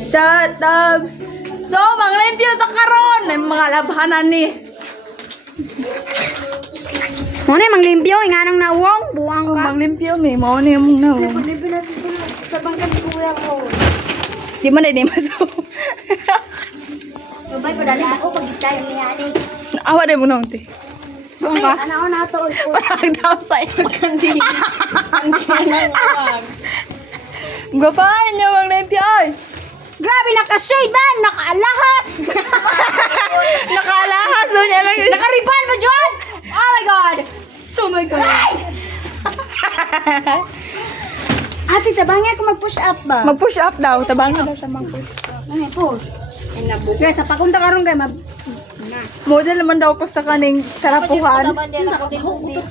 Shut up. So, manglimpyo ta karon ng mga labhanan ni. Muna manglimpyo, inganong nawong, buwang ka. Manglimpyo mi, mao ni mong na. Libre na sa bangkat kuya ko. Di man di maso. Babay pa dali ako pag gitay ang mayani. Awa di mo na unti. Buong ka? Ano na to? Parang daw sa iyo. Kandi. Kandi na nawag. Gwapan niyo manglimpyo oy. Grabe naka-shade ba? Naka-alahas! Nakalahas do niya lang. Naka-ribbon ba dyan? Oh my God! So my god. Ate, tabangin ako mag-push up ba? Mag-push up daw, tabangin daw sa mag-push up. Ano push? Guys, sa pakunta karon kay Model naman daw ko sa kaning karapuhan.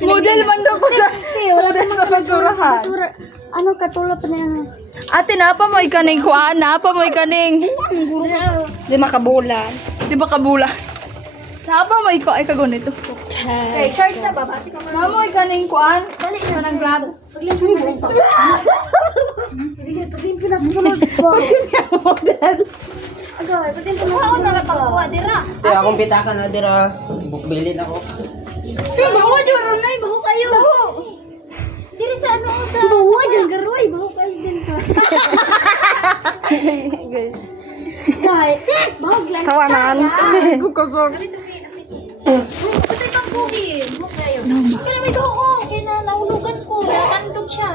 Model man daw ko sa basurahan. Ano katulad pa niya? Ate, napa mo ikaning kuan? Napa mo ikaning? Di makabulan. Di ba kabula? Napa mo ikaw ay kagunito? Okay, short sa baba. Napa mo ikaning kuan? Dali na nang grab. Paglimpyo pa. Paglimpyo na susunod pa. Model. Agay, paglimpyo na susunod pa. Pagkuha, dira. Kaya akong pitakan na dira. Bukbilin ako. Hey, baho dyan, Ronay. Baho kayo. Baho. Diri sa ano sa... Baho dyan, garoy. Baho kayo dyan ka. Dahil, baho glan. Kawanan. Gugugog. Ito yung pangkuhin. Baho kayo. Kaya may baho ko. Kaya na nahulugan ko. Nakandog siya.